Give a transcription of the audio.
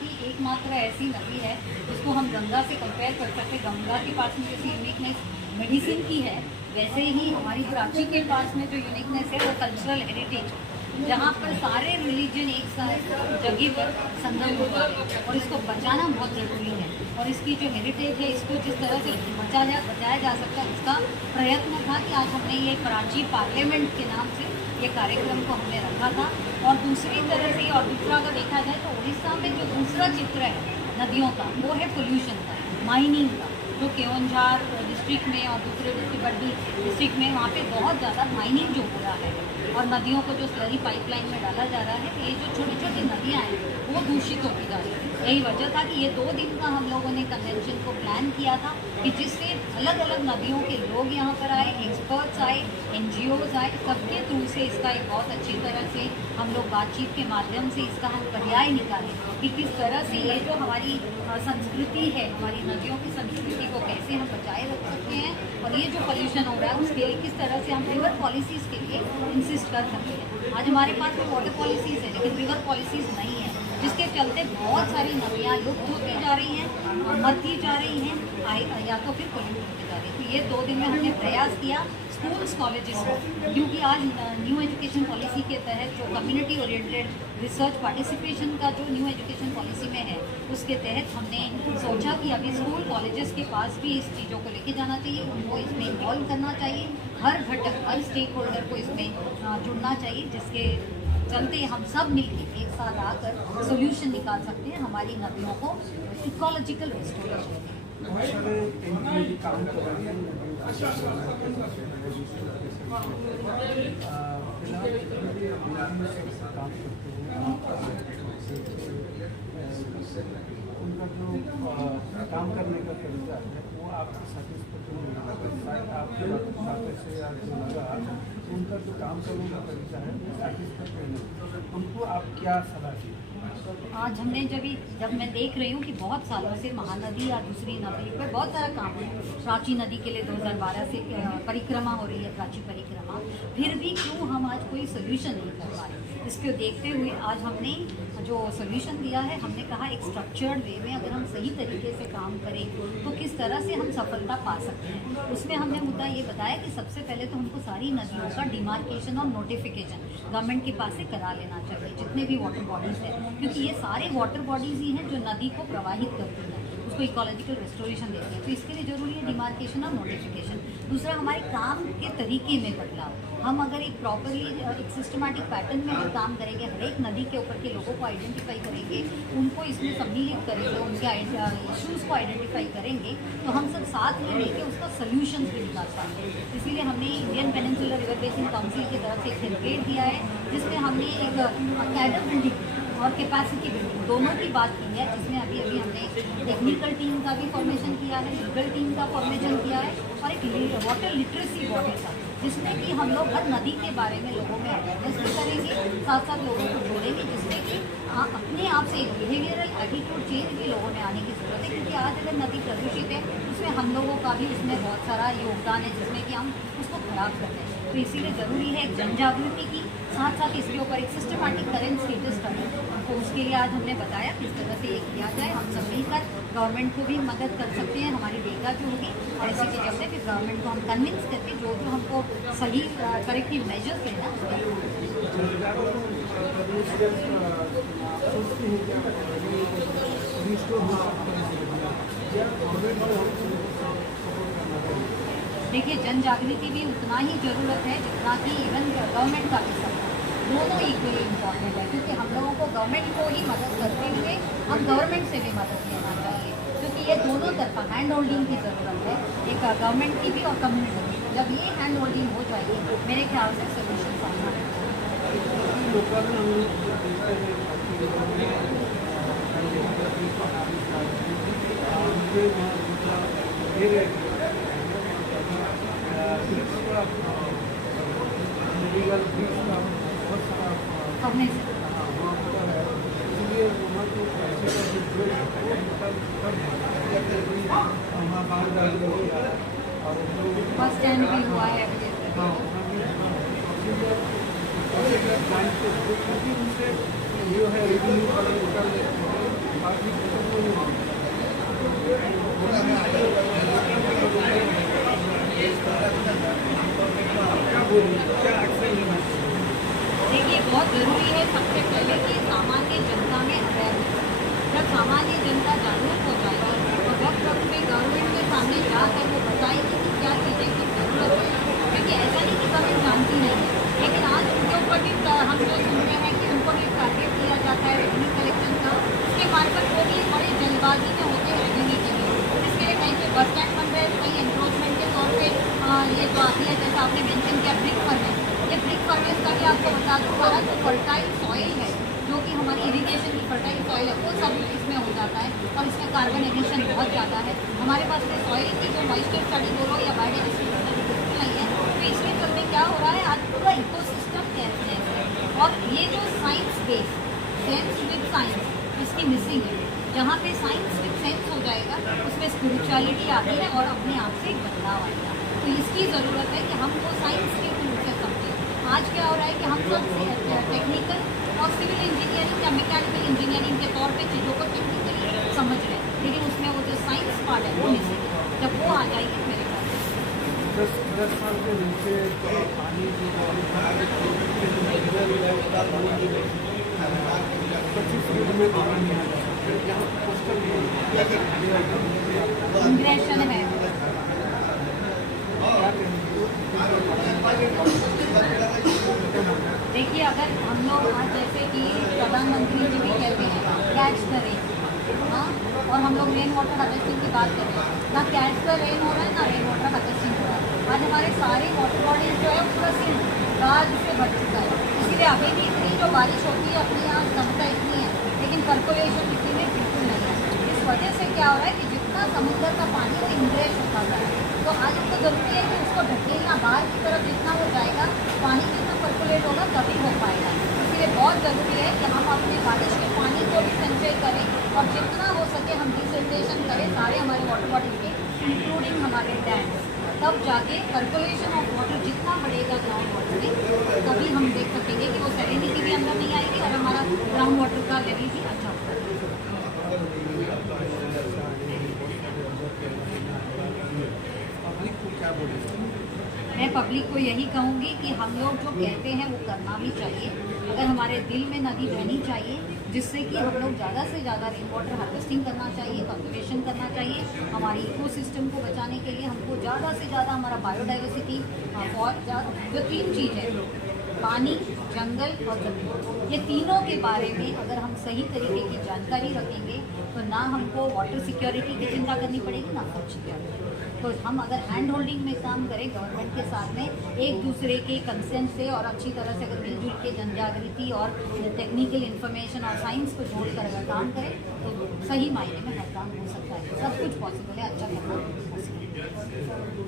की एकमात्र ऐसी नदी है जिसको हम गंगा से कंपेयर कर सकते हैं। गंगा के पास में जैसी यूनिकनेस मेडिसिन की है, वैसे ही हमारी प्राची के पास में जो यूनिकनेस है वो कल्चरल हेरिटेज, जहाँ पर सारे रिलीजन एक साथ जगह पर संगम होता है और इसको बचाना बहुत ज़रूरी है। और इसकी जो हेरिटेज है इसको जिस तरह से बचाया जा सकता है, इसका प्रयत्न था कि आज हमने ये प्राची पार्लियामेंट के नाम से ये कार्यक्रम को हमने रखा था। और दूसरी तरह से और दूसरा अगर देखा जाए तो उड़ीसा में जो दूसरा चित्र है नदियों का वो है पोल्यूशन का, माइनिंग का, जो केवंझार डिस्ट्रिक्ट में और दूसरे डिस्ट्रिक्ट बड्डी डिस्ट्रिक्ट में वहाँ पे बहुत ज़्यादा माइनिंग जो हो रहा है और नदियों को जो स्लरी पाइपलाइन में डाला जा रहा है, ये जो छोटी छोटी नदियाँ हैं वो दूषित होती जा रही है। यही वजह था कि ये 2 दिन का हम लोगों ने कन्वेंशन को प्लान किया था कि जिससे अलग अलग नदियों के लोग यहाँ पर आए, एक्सपर्ट्स आए, NGOs आए, सबके थ्रू से इसका एक बहुत अच्छी तरह से हम लोग बातचीत के माध्यम से इसका हम पर्याय निकालें कि किस तरह से ये जो हमारी संस्कृति है, हमारी नदियों की संस्कृति को कैसे हम बचाए रख सकते हैं और ये जो पोल्यूशन हो रहा है उसके लिए किस तरह से हम रिवर पॉलिसीज़ के लिए इंसिस्ट कर सकते हैं। आज हमारे पास में वाटर पॉलिसीज़ है लेकिन रिवर पॉलिसीज़ नहीं है, जिसके चलते बहुत सारी नदियाँ लुप्त होती जा रही हैं, मरती जा रही हैं या तो फिर पोल्यूट होती जा रही है। तो ये 2 दिन में हमने प्रयास किया स्कूल्स कॉलेजेस को, क्योंकि आज न्यू एजुकेशन पॉलिसी के तहत जो कम्युनिटी ओरिएंटेड रिसर्च पार्टिसिपेशन का जो न्यू एजुकेशन पॉलिसी में है उसके तहत हमने सोचा कि अभी स्कूल कॉलेजेस के पास भी इस चीज़ों को लेके जाना चाहिए, उनको इसमें इन्वॉल्व करना चाहिए, हर घटक हर स्टेक होल्डर को इसमें जुड़ना चाहिए, जिसके चलते हम सब मिलकर एक साथ आकर सोल्यूशन निकाल सकते हैं हमारी नदियों को इकोलॉजिकल रेस्टोरेशन। बहुत सारे एनजीओ भी काम कर रहे हैं काम करते हैं, उनका जो काम करने का तरीका है वो आपके सेटिस्फैक्शन आपके से लगा, उनका जो काम करने का तरीका है वो सेटिस्फैक्शन, उनको आप क्या सलाह दें? आज हमने जब मैं देख रही हूँ कि बहुत सालों से महानदी या दूसरी नदी पर बहुत सारा काम है, प्राची नदी के लिए 2012 से परिक्रमा हो रही है, प्राची परिक्रमा, फिर भी क्यों हम आज कोई सोल्यूशन नहीं कर पा रहे। इसको देखते हुए आज हमने जो सोल्यूशन दिया है, हमने कहा एक स्ट्रक्चर्ड वे में अगर हम सही तरीके से काम करें तो किस तरह से हम सफलता पा सकते हैं। उसमें हमने मुद्दा ये बताया कि सबसे पहले तो हमको सारी नदियों का डिमार्केशन और नोटिफिकेशन गवर्नमेंट के पास से करा लेना चाहिए, जितने भी वाटर बॉडीज़ हैं, क्योंकि ये सारे वाटर बॉडीज़ ही हैं जो नदी को प्रवाहित करती हैं, उसको इकोलॉजिकल रेस्टोरेशन देती हैं। तो इसके लिए ज़रूरी है डिमार्केशन और नोटिफिकेशन। दूसरा, हमारे काम के तरीके में बदलाव। हम अगर एक प्रॉपरली एक सिस्टमैटिक पैटर्न में अगर काम करेंगे, हर एक नदी के ऊपर के लोगों को आइडेंटिफाई करेंगे, उनको इसमें सम्मिलित करेंगे, उनके इश्यूज़ को आइडेंटिफाई करेंगे, तो हम सब साथ में लेके उसका सोल्यूशन भी निकाल पाएंगे। इसीलिए हमने Indian peninsular river basin council की तरफ से एक सर्टिफिकेट दिया है, जिसमें हमने एक कैडर बिल्डिंग और कैपेसिटी बिल्डिंग दोनों की बात की है, जिसमें अभी हमने टेक्निकल टीम का भी फॉर्मेशन किया है, लीगल टीम का फॉर्मेशन किया है और एक वाटर लिटरेसी बॉडी का, जिसमें कि हम लोग हर नदी के बारे में लोगों में अवेयरनेस भी करेंगे, साथ साथ लोगों को जोड़ेंगे, जिसमें कि अपने आप से एक बिहेवियरल एटीट्यूड चेंज भी लोगों में आने की ज़रूरत है। क्योंकि आज अगर नदी प्रदूषित है उसमें हम लोगों का भी उसमें बहुत सारा योगदान है, जिसमें कि हम उसको खराब करते हैं। तो इसीलिए ज़रूरी है एक जन जागृति की, साथ साथ इसके ऊपर एक सिस्टमैटिक करेंट स्टेटस करना। तो उसके लिए आज हमने बताया किस तरह से ये किया जाए। हम सब मिलकर गवर्नमेंट को भी मदद कर सकते हैं, हमारी डेटा जो होगी और इसी के चलते फिर गवर्नमेंट को हम कन्विंस करके जो हमको सही करेक्टिव मेजर्स लेना देखिए, जन जागृति भी उतना ही ज़रूरत है जितना कि इवन गवर्नमेंट का भी सपोर्ट, दोनों इक्वली इम्पॉर्टेंट है। क्योंकि हम लोगों को गवर्नमेंट को ही मदद करते हुए हम गवर्नमेंट से भी मदद लेना चाहिए, क्योंकि ये दोनों तरफा हैंड होल्डिंग की ज़रूरत है, एक गवर्नमेंट की भी और कम्युनिटी की। जब ये हैंड होल्डिंग हो जाएगी मेरे ख्याल से सोल्यूशन सामना है। अपने से फर्स्ट स्टैंड भी हुआ है जो है क्या बोलिए, क्या एक्शन लेना चाहिए? देखिए, बहुत ज़रूरी है सबसे पहले कि सामान्य जनता में अवेयरनेस, जब सामान्य जनता जागरूक हो जाएगी तो वक्त वक्त में गवर्नमेंट के सामने जाकर वो बताएगी कि क्या चीज़ें की ज़रूरत है, क्योंकि ऐसा नहीं कि गवर्नमेंट जानती नहीं है, लेकिन आज उनके ऊपर भी हम जो सुनते हैं कि उनको भी टारगेट दिया जाता है रेवेन्यू कलेक्शन का, उसके मार्फत वो भी बड़ी जल्दबाजी में होते हैं रेवेन्यू के लिए, इसके लिए कहीं पे बस स्टैंड बन रहे हैं, कहीं एनक्रोचमेंट के तौर पर ये जो आती है, जैसा आपने मेंशन किया ब्रिक फर्नेस, ये ब्रिक फर्नेस का भी आपको बता दूँ, हमारा जो फर्टाइल सॉइल है, जो कि हमारी इरिगेशन की फर्टाइल सॉइल है, वो सब इसमें हो जाता है और इसमें कार्बन एमिशन बहुत ज़्यादा है। हमारे पास में सॉइल की जो मॉइस्चर स्टडी बोलो या बायोडाइवर्सिटी स्टडी बिल्कुल नहीं है, तो इसके चलते क्या हो रहा है, आज पूरा इकोसिस्टम कैसे है और ये जो science base sense with science इसकी मिसिंग है। जहाँ पे साइंस विद सेंस हो जाएगा उसमें स्पिरिचुअलिटी आती है और अपने आप से एक बदलाव आएगा, तो इसकी ज़रूरत है कि हम वो साइंस के रूप से समझें। आज क्या हो रहा है कि हम सब टेक्निकल और सिविल इंजीनियरिंग या मैकेनिकल इंजीनियरिंग के तौर पे चीज़ों को टेक्निकली समझ रहे हैं, लेकिन उसमें वो जो साइंस पार्ट है वो मिसिंग है। जब वो आ जाएगी मेरे ख्याल से 10 साल के नीचे पानी जो 25 फीट में पानी आ जाता है, यहाँ कोस्टल इंग्रेशन है। देखिए, अगर हम लोग आज जैसे कि प्रधानमंत्री जी भी कहते हैं कैच द रेन, हाँ, और हम लोग रेन वाटर हार्वेस्टिंग की बात कर रहे हैं, ना कैच द रेन हो रहा है ना रेन वाटर हार्वेस्टिंग हो रहा है। आज हमारे सारे वाटर बॉडीज जो है पूरा सिंध राज से भर चुका है, इसलिए अभी भी इतनी जो बारिश होती है अपनी यहाँ क्षमता इतनी है, लेकिन पर्कोलेशन इतनी में बिल्कुल नहीं है। इस वजह से क्या हो रहा है कि जितना समुद्र का पानी वो इंग्रेस होता जा रहा है, तो आज हमको ज़रूरी है कि उसको ढकेलना, बाहर की तरफ जितना हो जाएगा पानी जितना पर्कुलेट होगा तभी हो पाएगा। इसलिए बहुत ज़रूरी है कि हम अपने बारिश के पानी को भी संचय करें और जितना हो सके हम डिसल्टेशन करें सारे हमारे वाटर बॉडीज के, इंक्लूडिंग हमारे डैम्स, तब जाके सर्कुलेशन ऑफ वाटर जितना बढ़ेगा ग्राउंड वाटर में, तभी हम देख सकेंगे कि वो सेरेनिटी भी अंदर नहीं आएगी और हमारा ग्राउंड वाटर का लेवल भी अच्छा होगा। पब्लिक को क्या बोलेगा? मैं पब्लिक को यही कहूँगी कि हम लोग जो कहते हैं वो करना भी चाहिए। अगर हमारे दिल में नदी बहनी चाहिए, जिससे कि हम लोग ज़्यादा से ज़्यादा रेन वाटर हार्वेस्टिंग करना चाहिए, कंजर्वेशन करना चाहिए, हमारी इकोसिस्टम को बचाने के लिए हमको ज़्यादा से ज़्यादा हमारा बायोडाइवर्सिटी और जो 3 चीज़ है, पानी, जंगल और ज़मीन, ये तीनों के बारे में अगर हम सही तरीके की जानकारी रखेंगे तो ना हमको वाटर सिक्योरिटी की चिंता करनी पड़ेगी ना फूड सिक्योरिटी। तो हम अगर हैंड होल्डिंग में काम करें गवर्नमेंट के साथ में, एक दूसरे के कंसेंट से और अच्छी तरह से अगर मिलजुल के जनजागृति और टेक्निकल इन्फॉर्मेशन और साइंस को जोड़कर अगर काम करें तो सही मायने में हर काम हो सकता है। सब कुछ पॉसिबल है, अच्छा करना पॉसिबल है।